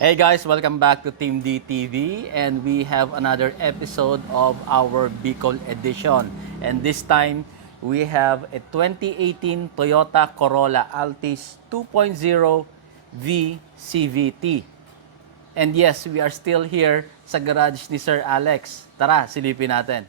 Hey guys, welcome back to Team D TV, and we have another episode of our Bicol edition. And this time we have a 2018 Toyota Corolla Altis 2.0 V CVT. And yes, we are still here sa garage ni Sir Alex. Tara, silipin natin.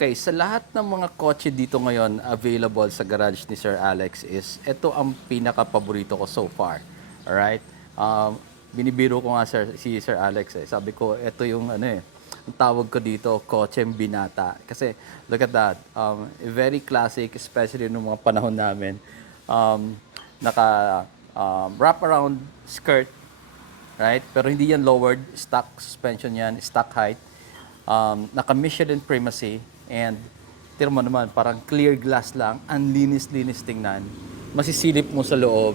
Okay, sa lahat ng mga kotse dito ngayon available sa garage ni Sir Alex is ito ang pinaka-paborito ko so far. Alright? Binibiro ko nga si Sir Alex eh. Sabi ko, ito yung ang tawag ko dito, kotseng binata. Kasi look at that. Very classic, especially nung mga panahon namin. Naka wrap around skirt, right? Pero hindi yan lowered, stock suspension yan, stock height. Naka Michelin Primacy. And tira mo naman, parang clear glass lang, ang linis-linis tingnan. Masisilip mo sa loob.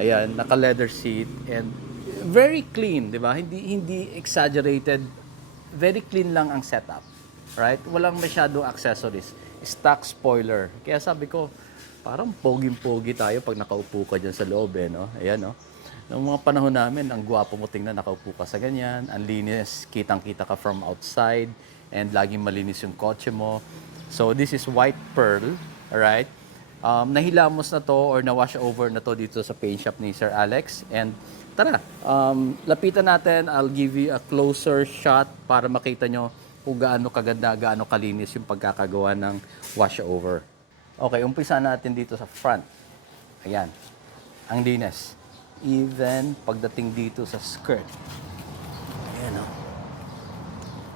Ayan, naka-leather seat and very clean, 'di ba? Hindi exaggerated. Very clean lang ang setup. Right? Walang masyadong accessories. Stock spoiler. Kaya sabi ko, parang poging-pogi tayo pag nakaupo ka diyan sa loob eh, no? Ayan, no? Noong mga panahon namin, ang gwapo mo tingnan, nakaupo ka sa ganyan, ang linis, kitang-kita ka from outside, and laging malinis yung kotse mo. So, this is white pearl, alright? Nahilamos na to or na-wash over na to dito sa paint shop ni Sir Alex. And tara, lapitan natin. I'll give you a closer shot para makita nyo kung gaano kaganda, gaano kalinis yung pagkakagawa ng wash over. Okay, umpisa natin dito sa front. Ayan, ang linis. Even pagdating dito sa skirt. Ayan o.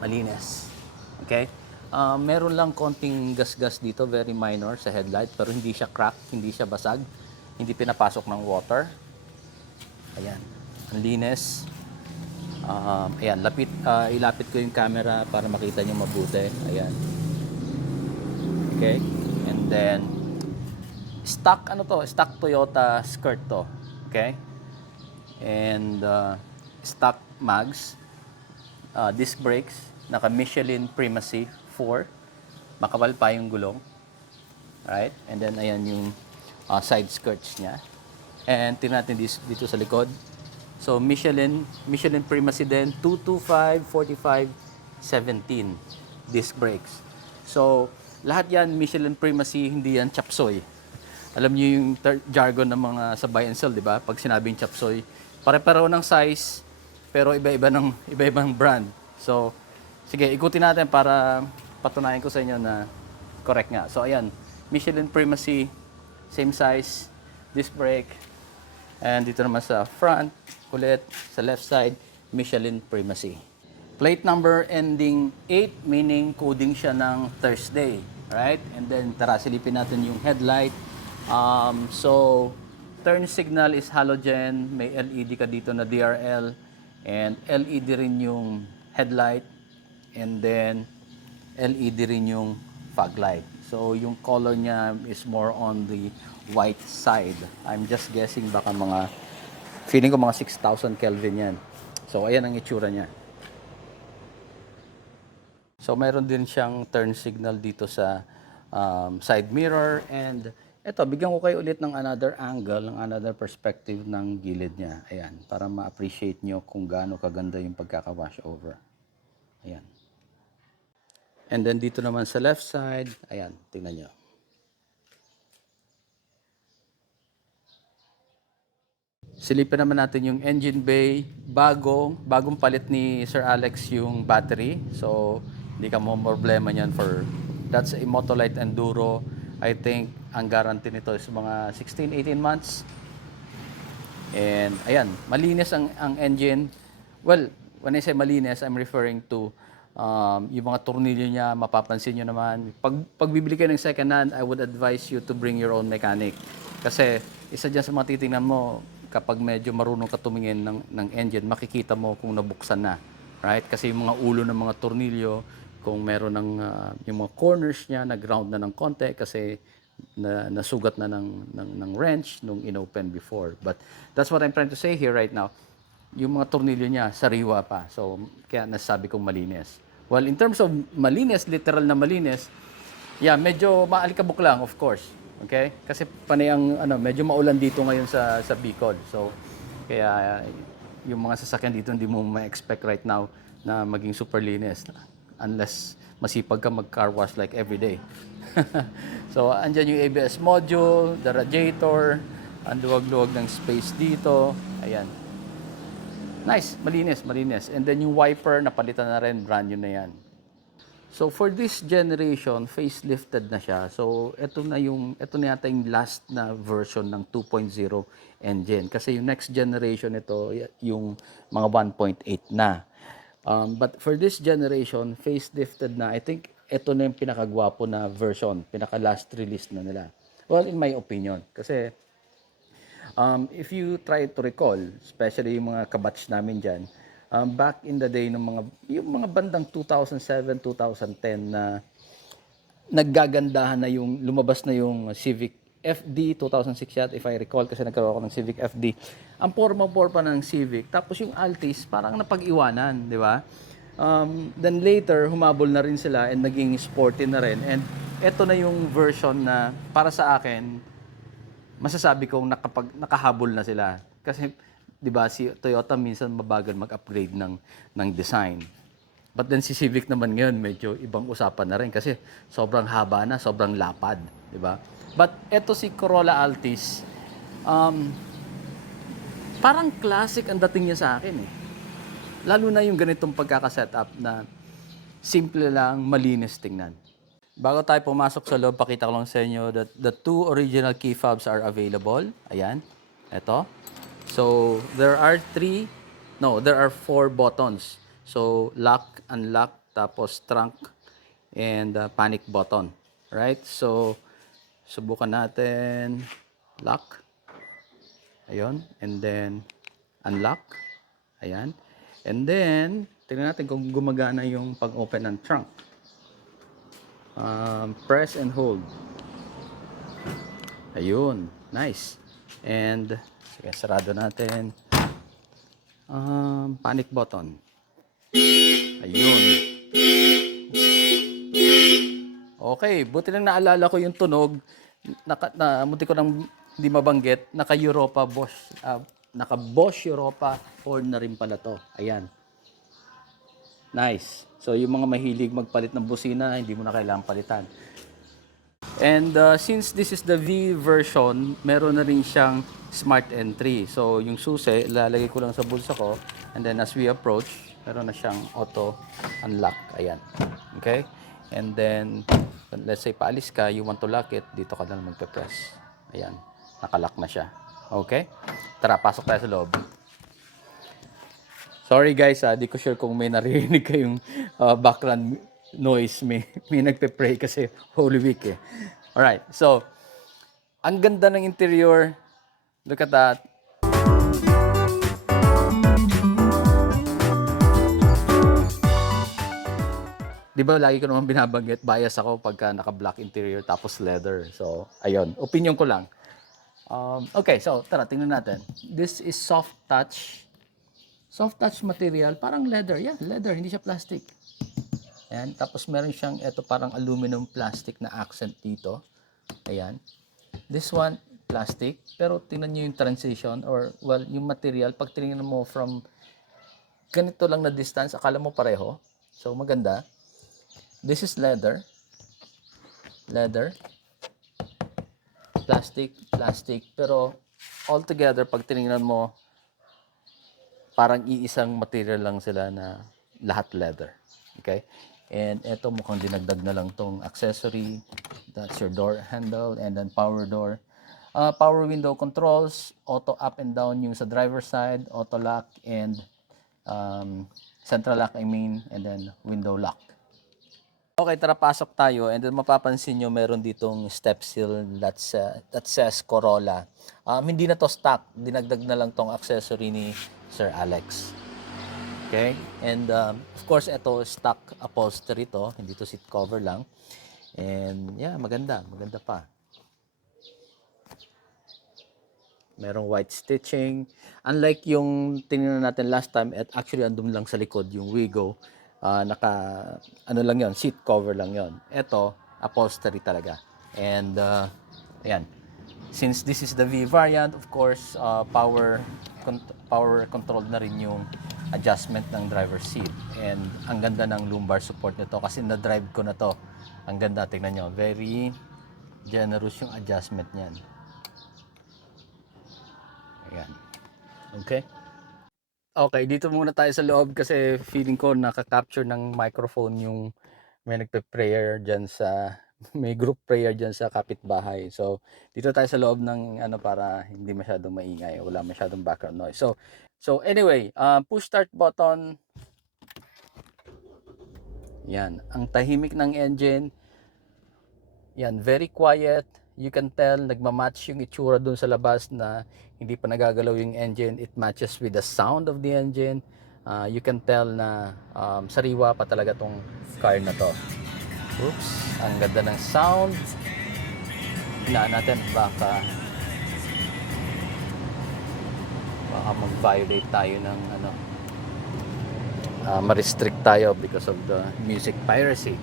Malinis. Okay? Meron lang konting gas-gas dito, very minor sa headlight, pero hindi siya crack, hindi siya basag, hindi pinapasok ng water. Ayan. Ang linis. Ayan, ilapit ko yung camera para makita nyo mabuti. Ayan. Okay? And then, stock Toyota skirt to. Okay? And stock mags, disc brakes, naka Michelin Primacy 4, makapal pa yung gulong. Right? And then ayan yung side skirts niya. And tingnan natin dito sa likod. So Michelin Primacy din 225, 45, 17 disc brakes. So lahat yan Michelin Primacy, hindi yan chapsoy. Alam niyo yung jargon ng mga sa buy and sell, di ba? Pag sinabing chapsoy, pare-pareho ng size, pero iba-ibang brand. So, sige, ikutin natin para patunayan ko sa inyo na correct nga. So, ayan, Michelin Primacy, same size, disc brake, and dito naman sa front, ulit, sa left side, Michelin Primacy. Plate number ending 8, meaning coding siya ng Thursday, right? And then, tara, silipin natin yung headlight. So, turn signal is halogen, may LED ka dito na DRL, and LED rin yung headlight, and then LED rin yung fog light. So, yung color niya is more on the white side. I'm just guessing baka feeling ko mga 6,000 Kelvin yan. So, ayan ang itsura niya. So, mayroon din siyang turn signal dito sa side mirror, and eto, bigyan ko kayo ulit ng another angle, ng another perspective ng gilid niya. Ayan, para ma-appreciate nyo kung gaano kaganda yung pagkaka-wash over. Ayan. And then dito naman sa left side, ayan, tingnan nyo. Silipin naman natin yung engine bay. Bagong palit ni Sir Alex yung battery. So, hindi ka mo problema niyan that's a Motolite Enduro. I think ang guarantee nito is mga 16-18 months. And ayan, malinis ang engine. Well, when I say malinis, I'm referring to Yung mga tornilyo niya, mapapansin nyo naman. Pag bibili kayo ng second hand, I would advise you to bring your own mechanic. Kasi isa dyan sa mga titingnan mo, kapag medyo marunong ka tumingin ng engine, makikita mo kung nabuksan na. Right? Kasi yung mga ulo ng mga tornilyo, kung meron yung mga corners niya, nag-ground na ng konti kasi nasugat na ng wrench nung inopen before. But that's what I'm trying to say here right now. Yung mga tornilyo niya, sariwa pa. So, kaya nasabi kong malinis. Well, in terms of malinis, literal na malinis, yeah, medyo maalikabok lang, of course. Okay? Kasi panay ang, medyo maulan dito ngayon sa Bicol. So, kaya yung mga sasakyan dito, hindi mo ma-expect right now na maging super linis. Unless masipag ka mag-car wash like every day. So, andyan yung ABS module, the radiator, ang luwag-luwag ng space dito. Ayan. Nice, malinis, malinis. And then yung wiper, napalitan na rin, brand new na yan. So for this generation, facelifted na siya. So ito na yata yung last na version ng 2.0 engine. Kasi yung next generation ito, yung mga 1.8 na. But for this generation, facelifted na. I think ito na yung pinakagwapo na version, pinaka-last release na nila. Well, in my opinion. Kasi if you try to recall, especially yung mga kabatch namin dyan, back in the day, yung mga bandang 2007, 2010 na naggagandahan na yung, lumabas na yung Civic FD 2006 yata, if I recall, kasi nagkaroon ako ng Civic FD. Ang forma-forma ng Civic, tapos yung Altis, parang napag-iwanan, di ba? Then later, humabol na rin sila and naging sporty na rin. And eto na yung version na, para sa akin, masasabi kong nakahabol na sila. Kasi, di ba, si Toyota minsan mabagal mag-upgrade ng design. But then si Civic naman ngayon, medyo ibang usapan na rin kasi sobrang haba na, sobrang lapad, di ba? But eto si Corolla Altis, parang classic ang dating niya sa akin eh. Lalo na yung ganitong pagkakasetup na simple lang, malinis tingnan. Bago tayo pumasok sa loob, pakita ko lang sa inyo that the two original key fobs are available. Ayan, eto. So, there are four buttons. So, lock, unlock, tapos trunk, and panic button. Right? So, subukan natin. Lock. Ayun. And then, unlock. Ayan. And then, tingnan natin kung gumagana yung pag-open ng trunk. Press and hold. Ayun. Nice. And, sige, sarado natin. Panic button. Ayun. Okay, buti lang naalala ko yung tunog. Munti ko nang hindi mabanggit. Naka-Europa Bosch. Naka-Bosch Europa horn na rin pala to. Ayan. Nice. So, yung mga mahilig magpalit ng busina, hindi mo na kailangang palitan. And since this is the V version, meron na rin siyang smart entry. So, yung susi, lalagay ko lang sa bulsa ko. And then as we approach, meron na siyang auto unlock. Ayan. Okay? And then, let's say paalis ka, you want to lock it, dito ka lang magpe-press. Ayan. Nakalock na siya. Okay? Tara, pasok tayo sa loob. Sorry guys, di ko sure kung may naririnig kayong background noise. May nagpe-pray kasi Holy Week eh. Alright, so, ang ganda ng interior. Look at that. Di ba lagi ko naman binabanggit, bias ako pagka naka-black interior tapos leather. So, ayun. Opinion ko lang. Okay, so, tara, tingnan natin. This is soft touch. Soft touch material, parang leather. Yeah, leather, hindi siya plastic. Ayan, tapos meron siyang ito parang aluminum plastic na accent dito. Ayan. This one, plastic. Pero tingnan nyo yung transition or, well, yung material. Pag tingnan mo from ganito lang na distance, akala mo pareho. So, maganda. This is leather. Leather. Plastic, plastic. Pero, altogether, pag tinignan mo, parang iisang material lang sila na lahat leather. Okay? And ito mukhang dinagdag na lang tong accessory. That's your door handle and then power door. Power window controls, auto up and down yung sa driver side, auto lock and Central lock, I mean, and then window lock. Okay, tara pasok tayo, and then mapapansin nyo meron ditong step seal that says Corolla. Hindi na to stock, dinagdag na lang tong accessory ni Sir Alex. Okay, and of course ito stock upholstery to, hindi to seat cover lang. And yeah, maganda pa. Merong white stitching. Unlike yung tinignan natin last time, at actually andun lang sa likod yung Wigo, ano lang yon, seat cover lang yon. Ito, upholstery talaga. And ayan. Since this is the V variant, of course, power controlled na rin yung adjustment ng driver's seat. And ang ganda ng lumbar support nito kasi na-drive ko na to. Ang ganda, tingnan nyo. Very generous yung adjustment niyan. Ayan. Okay. Okay, dito muna tayo sa loob kasi feeling ko naka-capture ng microphone yung may nagpe-prayer dyan sa may group prayer dyan sa kapitbahay. So, dito tayo sa loob ng para hindi masyadong maingay, wala masyadong background noise. So anyway, push start button. Yan, ang tahimik ng engine. Yan, very quiet. You can tell nagmamatch yung itsura dun sa labas na hindi pa nagagalaw yung engine. It matches with the sound of the engine. You can tell na sariwa pa talaga tong car na to. Oops, ang ganda ng sound. Hinaan natin, baka mag-violate tayo ng ma-restrict tayo because of the music piracy.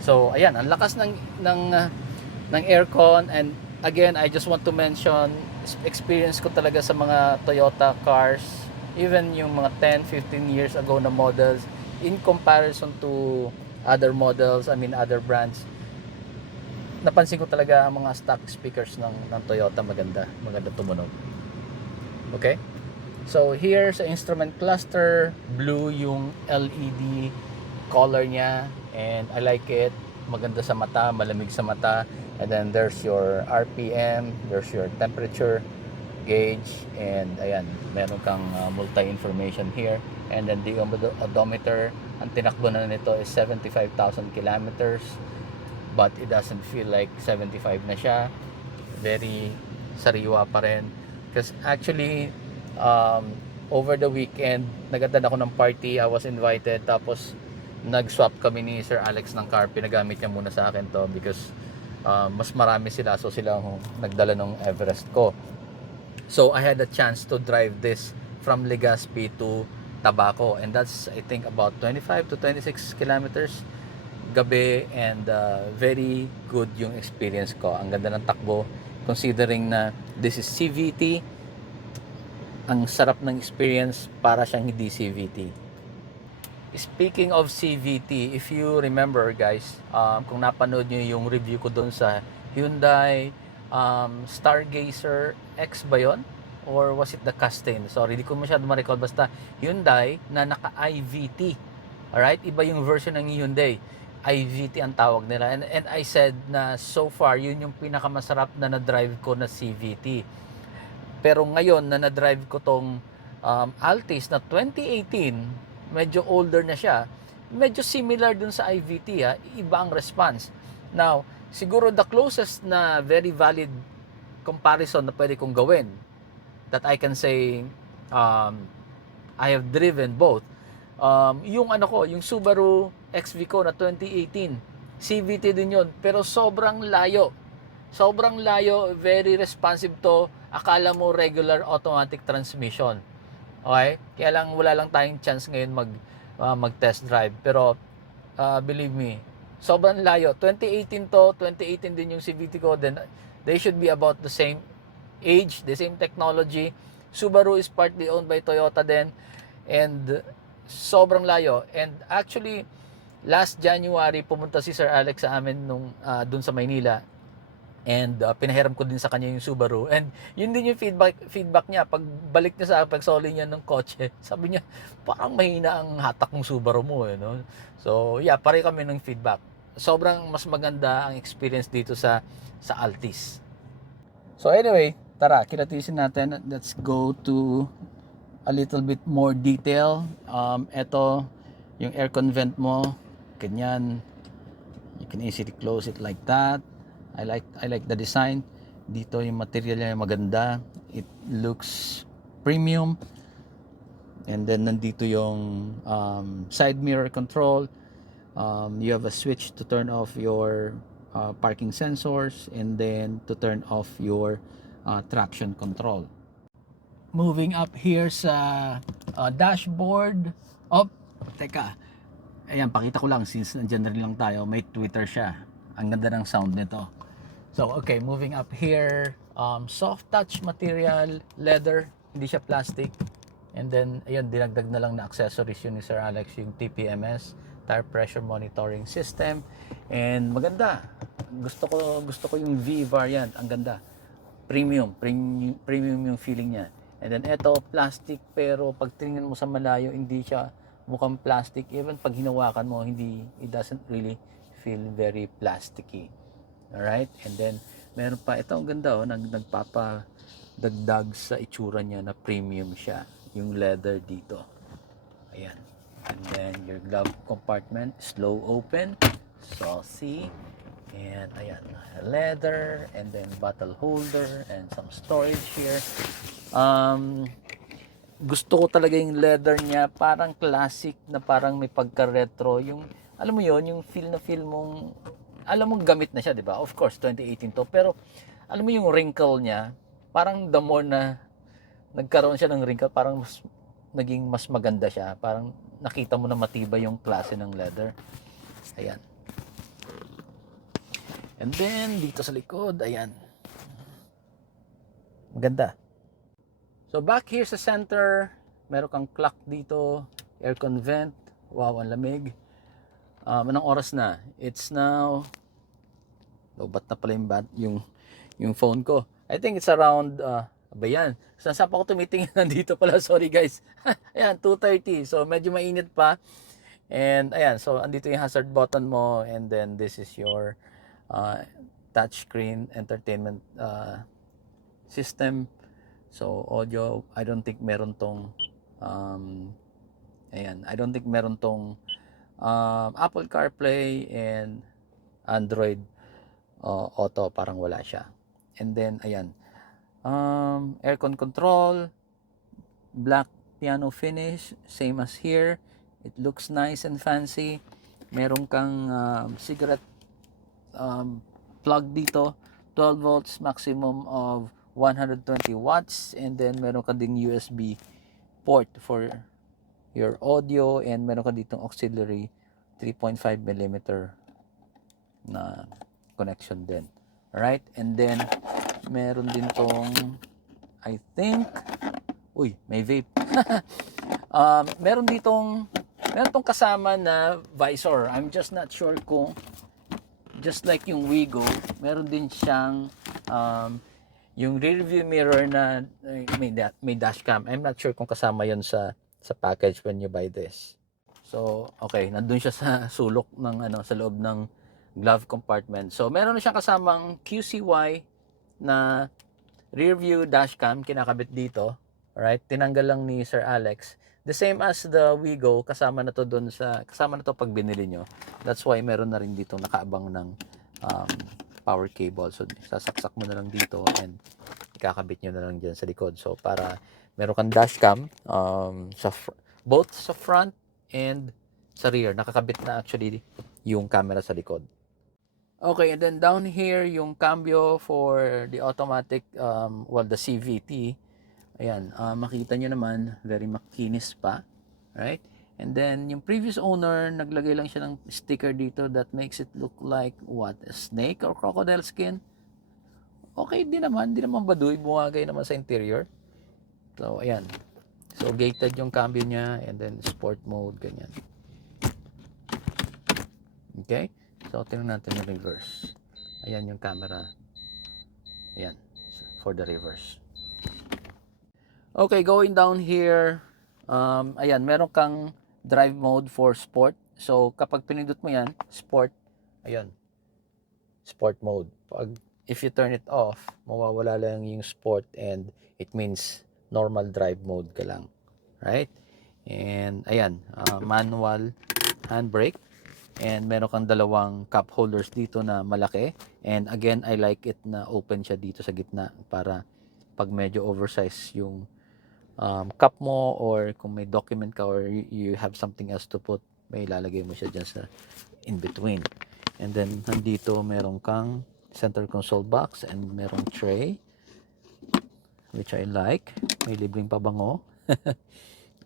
So ayan, ang lakas ng aircon. And again, I just want to mention, experience ko talaga sa mga Toyota cars, even yung mga 10-15 years ago na models, in comparison to other models, I mean other brands, napansin ko talaga ang mga stock speakers ng Toyota maganda tumunog. Okay, so here sa instrument cluster, blue yung LED color niya, and I like it. Maganda sa mata, malamig sa mata. And then there's your RPM, there's your temperature gauge, and ayan, meron kang multi-information here. And then the odometer, ang tinakbo na nito is 75,000 kilometers, but it doesn't feel like 75 na siya. Very sariwa pa rin. Because actually, over the weekend, nag-attend ako ng party, I was invited, tapos nag-swap kami ni Sir Alex ng car. Pinagamit niya muna sa akin to because mas marami sila, so sila ang nagdala ng Everest ko. So I had a chance to drive this from Legazpi to Tabaco, and that's I think about 25 to 26 kilometers gabi, and very good yung experience ko. Ang ganda ng takbo considering na this is CVT. Ang sarap ng experience, para siyang hindi CVT. Speaking of CVT, if you remember guys, kung napanood nyo yung review ko doon sa Hyundai Stargazer X ba yun? Or was it the Castain? Sorry, di ko masyado ma-recall. Basta Hyundai na naka-IVT. Alright? Iba yung version ng Hyundai. IVT ang tawag nila. And I said na so far, yun yung pinakamasarap na na-drive ko na CVT. Pero ngayon na na-drive ko tong Altis na 2018, medyo older na siya, medyo similar dun sa IVT, iba ang response. Now, siguro the closest na very valid comparison na pwede kong gawin, that I can say I have driven both, yung yung Subaru XV ko na 2018, CVT din yun, pero sobrang layo, very responsive to. Akala mo regular automatic transmission. Okay? Kaya lang wala lang tayong chance ngayon mag-test drive. Pero believe me, sobrang layo. 2018 din yung CVT ko. Then they should be about the same age, the same technology. Subaru is partly owned by Toyota din. And sobrang layo. And actually, last January, pumunta si Sir Alex sa amin dun sa Maynila. And pinahiram ko din sa kanya yung Subaru. And yun din yung feedback niya. Pagbalik niya sa pagsoli niya ng kotse, sabi niya, parang mahina ang hatak ng Subaru mo. No? So, yeah, pare kami ng feedback. Sobrang mas maganda ang experience dito sa Altis. So anyway, tara, kilatisin natin. Let's go to a little bit more detail. Ito, Yung aircon vent mo, ganyan. You can easily close it like that. I like the design. Dito yung material niya maganda. It looks premium. And then nandito yung side mirror control. You have a switch to turn off your parking sensors, and then to turn off your traction control. Moving up here sa dashboard. Oh, teka. Ayan, pakita ko lang since nandiyan na rin lang tayo. May Twitter siya. Ang ganda ng sound nito. So, okay, moving up here. Soft touch material, leather. Hindi siya plastic. And then, ayan, dinagdag na lang na accessories yun ni Sir Alex, yung TPMS, tire pressure monitoring system. And maganda. Gusto ko yung V variant. Ang ganda. Premium yung feeling niya. And then eto, plastic, pero pag tingnan mo sa malayo, hindi siya mukhang plastic. Even pag hinawakan mo, it doesn't really feel very plasticky. Alright? And then, meron pa, ito ang ganda, nagpapadagdag sa itsura niya na premium siya. Yung leather dito. Ayan. And then, your glove compartment, slow open. Saucy. And ayan, leather, and then bottle holder, and some storage here. Gusto ko talaga yung leather niya, parang classic na parang may pagka-retro. Yung, alam mo yon, yung feel na feel mong, alam mong gamit na siya, di ba? Of course, 2018 to. Pero, alam mo yung wrinkle niya, parang the more na nagkaroon siya ng wrinkle, parang naging mas maganda siya. Parang nakita mo na matibay yung klase ng leather. Ayan. And then, dito sa likod, ayan. Maganda. So, back here sa center, meron kang clock dito, aircon vent. Wow, ang lamig. Anong oras na? It's now, ba't na pala yung phone ko? I think it's around, ba yan? Saan pa ako tumitingin? Nandito pala, sorry guys. Ayan, 2:30. So, medyo mainit pa. And, ayan, so, andito yung hazard button mo. And then, this is your touchscreen entertainment system. So audio, I don't think meron tong I don't think meron tong Apple CarPlay and Android Auto, parang wala siya. And then ayan, aircon control, black piano finish, same as here. It looks nice and fancy. Meron kang cigarette plug dito, 12 volts, maximum of 120 watts, and then meron ka ding USB port for your audio, and meron ka ditong auxiliary 3.5 mm na connection din. Alright, and then meron din tong, I think, may vape. Meron tong kasama na visor. I'm just not sure kung, just like yung Wigo, meron din siyang yung rear view mirror na may dash cam. I'm not sure kung kasama yon sa package when you buy this. So, okay, nandun siya sa sulok ng sa loob ng glove compartment. So, meron na siyang kasamang QCY na rear view dash cam kinakabit dito. Alright, tinanggal lang ni Sir Alex. The same as the Wigo, kasama na to pag binili nyo. That's why meron na rin dito nakaabang ng power cable. So, sasaksak mo na lang dito and ikakabit nyo na lang dyan sa likod. So, para meron kang dashcam both sa front and sa rear. Nakakabit na actually yung camera sa likod. Okay, and then down here, yung cambio for the automatic, the CVT. Ayan, makita nyo naman, very makinis pa. Right? And then, yung previous owner, naglagay lang siya ng sticker dito that makes it look like, what, a snake or crocodile skin? Okay, di naman baduy, bumagay naman sa interior. So, ayan. So, gated yung cambio niya, and then sport mode, ganyan. Okay? So, tingnan natin yung reverse. Ayan yung camera. Ayan, for the reverse. Okay, going down here, ayan, meron kang drive mode for sport. So, kapag pinindot mo yan, sport, ayan, sport mode. If you turn it off, mawawala lang yung sport and it means normal drive mode ka lang. Right? And ayan, manual handbrake. And meron kang dalawang cup holders dito na malaki. And again, I like it na open siya dito sa gitna para pag medyo oversize yung cup mo, or kung may document ka or you have something else to put, may ilalagay mo siya dyan sa in between. And then nandito meron kang center console box and merong tray, which I like. May libreng pabango.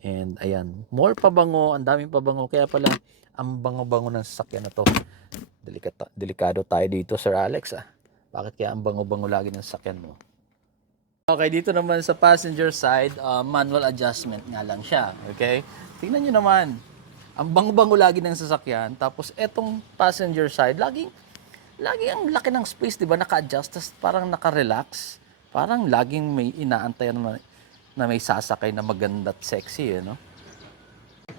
And ayan, more pabango, ang daming pabango. Kaya pala, ang bango-bango ng sasakyan na to. Delikado tayo dito, Sir Alex. Bakit kaya ang bango-bango lagi ng sasakyan mo? Okay, dito naman sa passenger side, manual adjustment nga lang siya. Okay? Tingnan nyo naman. Ang bango-bango lagi ng sasakyan. Tapos etong passenger side, lagi ang laki ng space, di ba? Naka-adjust, tapos parang naka-relax. Parang laging may inaantayan na may sasakay na maganda at sexy, no?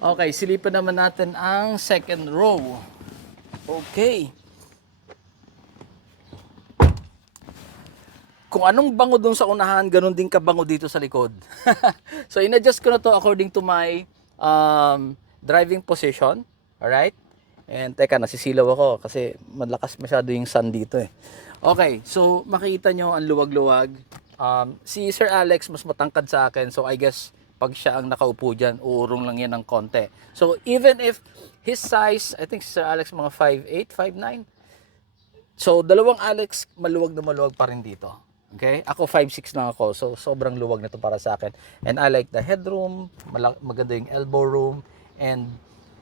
Okay, silipin naman natin ang second row. Okay. Kung anong bango dun sa unahan, ganun din kabango dito sa likod. So, in-adjust ko na to according to my driving position. Alright? And teka, nasisilaw ako kasi malakas masyado yung sun dito eh. Okay, so makikita nyo ang luwag-luwag. Si Sir Alex mas matangkad sa akin, so I guess pag siya ang nakaupo dyan, uurong lang yan ng konti. So even if his size, I think si Sir Alex mga 5'8", 5'9". So dalawang Alex, maluwag na maluwag pa rin dito. Okay? Ako 5'6" lang ako, so sobrang luwag na to para sa akin. And I like the headroom, maganda yung elbow room, and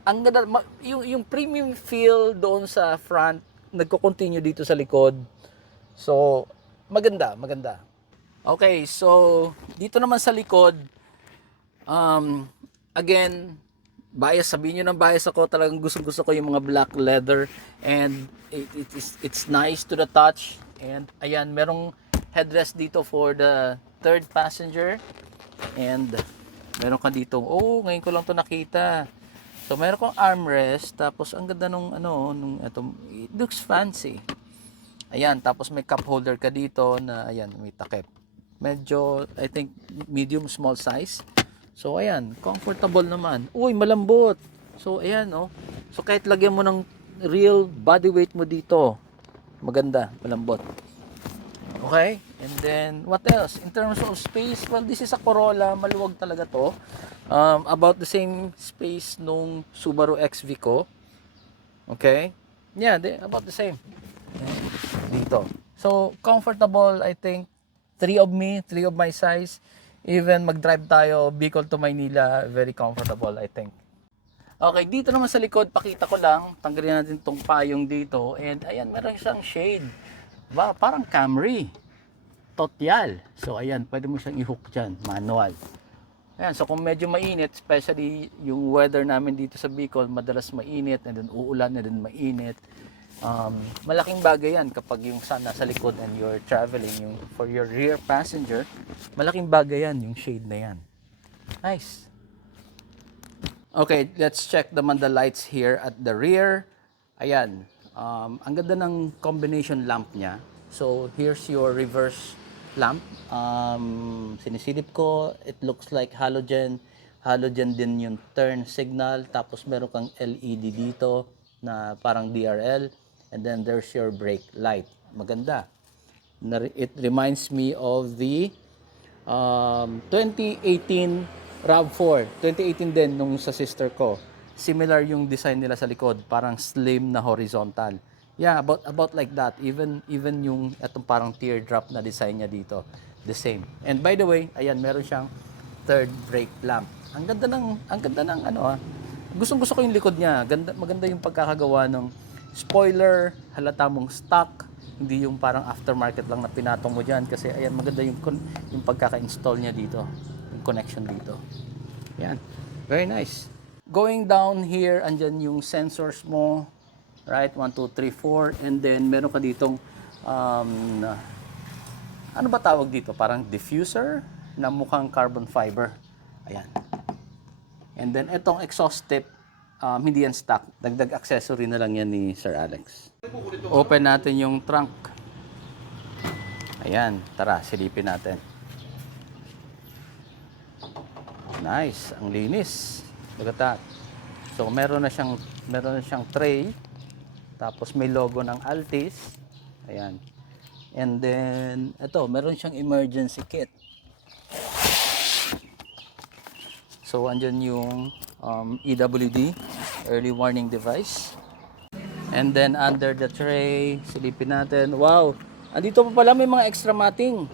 ang ganda, yung premium feel doon sa front, nagko-continue dito sa likod. So, maganda. Okay, so dito naman sa likod, again, sabihin nyo ng bias ako, talagang gusto ko yung mga black leather, and it's nice to the touch. And ayan, merong headrest dito for the third passenger, and meron ka dito, ngayon ko lang to nakita. So meron kang armrest, tapos ang ganda nung it looks fancy. Ayan, tapos may cup holder ka dito na ayan, may takip. Medyo, I think, medium small size. So ayan, comfortable naman. Uy, malambot. So ayan, So kahit lagyan mo ng real body weight mo dito, maganda, malambot. Okay? And then, what else? In terms of space, well, this is a Corolla. Maluwag talaga to. About the same space nung Subaru XV ko. Okay? Yeah, about the same. Dito. So, comfortable, I think. 3 of my size. Even mag-drive tayo, Bicol to Maynila, very comfortable, I think. Okay, dito naman sa likod, pakita ko lang. Tanggalin natin tong payong dito. And ayan, meron siyang shade. Parang Camry. Totyal. So ayan, pwede mo siyang i-hook dyan, manual. Ayan, so kung medyo mainit, especially yung weather namin dito sa Bicol, madalas mainit, and then uulan, and then mainit. Malaking bagay yan kapag yung sun nasa likod and you're traveling, yung for your rear passenger, malaking bagay yan, yung shade na yan. Nice. Okay, let's check naman the lights here at the rear. Ayan, ang ganda ng combination lamp niya. So here's your reverse lamp. Sinisilip ko, it looks like halogen din yung turn signal, tapos meron kang LED dito na parang DRL, and then there's your brake light. Maganda. It reminds me of the 2018 RAV4. 2018 din nung sa sister ko. Similar yung design nila sa likod, parang slim na horizontal. Yeah, about like that. Even yung etong parang teardrop na design niya dito, the same. And by the way, ayan, meron siyang third brake lamp. Ang ganda ng Gustong-gusto ko yung likod niya. Maganda yung pagkakagawa ng spoiler, halata mong stock, hindi yung parang aftermarket lang na pinatong mo diyan, kasi ayan, maganda yung pagkaka-install niya dito, yung connection dito. Yan. Very nice. Going down here, andyan yung sensors mo. Right, 1, 2, 3, 4, and then meron ka ditong ano ba tawag dito? Parang diffuser na mukhang carbon fiber. Ayan. And then itong exhaust tip, hindi yan stock. Dagdag accessory na lang yan ni Sir Alex. Open natin yung trunk. Ayan, tara, silipin natin. Nice, ang linis. Look at that. So meron na siyang tray. Tapos may logo ng Altis. Ayan. And then ito, meron siyang emergency kit. So andyan yung EWD, early warning device. And then under the tray, silipin natin. Wow! Andito pa pala may mga extra matting.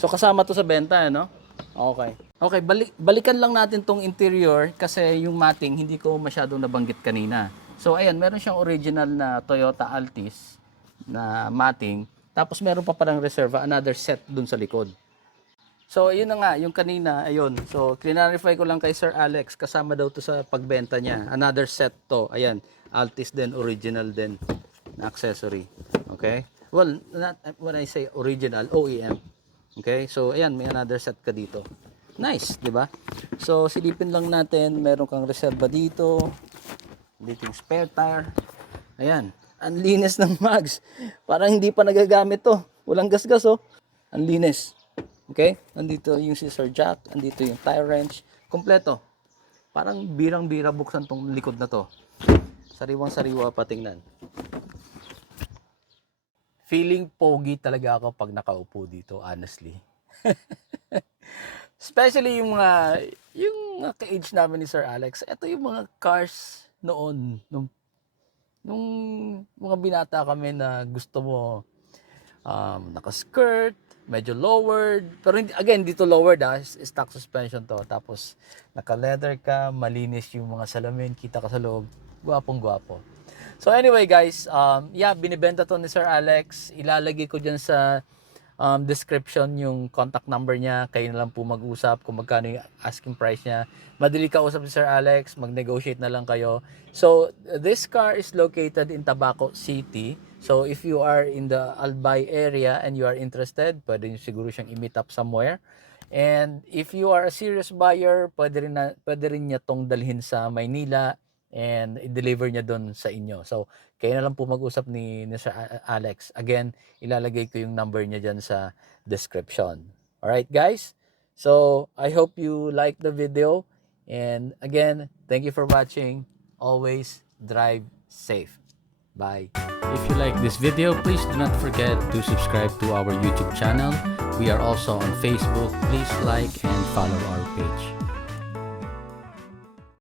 So kasama to sa benta, no? Okay. Okay, balikan lang natin tong interior kasi yung matting hindi ko masyadong nabanggit kanina. So ayan, meron siyang original na Toyota Altis na matting. Tapos meron pa palang reserva, another set dun sa likod. So yun na nga, yung kanina, ayun. So clarify ko lang kay Sir Alex, kasama daw to sa pagbenta niya. Another set to, ayan. Altis din, original din na accessory. Okay? Well, not when I say original, OEM. Okay? So ayan, may another set ka dito. Nice, di ba? So silipin lang natin, meron kang reserva dito. Dito yung spare tire. Ayan. Ang linis ng mags. Parang hindi pa nagagamit to. Walang gasgas, oh. Ang linis. Okay? Andito yung scissor jack. Andito yung tire wrench. Kompleto. Parang birang-bira buksan tong likod na to. Sariwang-sariwa pa tingnan. Feeling pogi talaga ako pag nakaupo dito, honestly. Especially yung mga ka-age namin ni Sir Alex. Ito yung mga cars noon, nung mga binata kami na gusto mo naka-skirt, medyo lowered, pero again, dito lowered stock suspension to, tapos naka-leather ka, malinis yung mga salamin, kita ka sa loob, gwapong-gwapo. So anyway guys, binibenta to ni Sir Alex, ilalagay ko dyan sa description yung contact number niya, kayo na lang po mag-usap kung magkano yung asking price niya. Madali ka usap si Sir Alex, mag-negotiate na lang kayo. So this car is located in Tabaco City. So if you are in the Albay area and you are interested, pwede nyo siguro siyang i-meet up somewhere. And if you are a serious buyer, pwede rin niya tong dalhin sa Maynila and i-deliver niya doon sa inyo. So kayo na lang po mag-usap ni Sir Alex. Again, ilalagay ko yung number niya dyan sa description. Alright guys? So, I hope you like the video. And again, thank you for watching. Always drive safe. Bye. If you like this video, please do not forget to subscribe to our YouTube channel. We are also on Facebook. Please like and follow our page.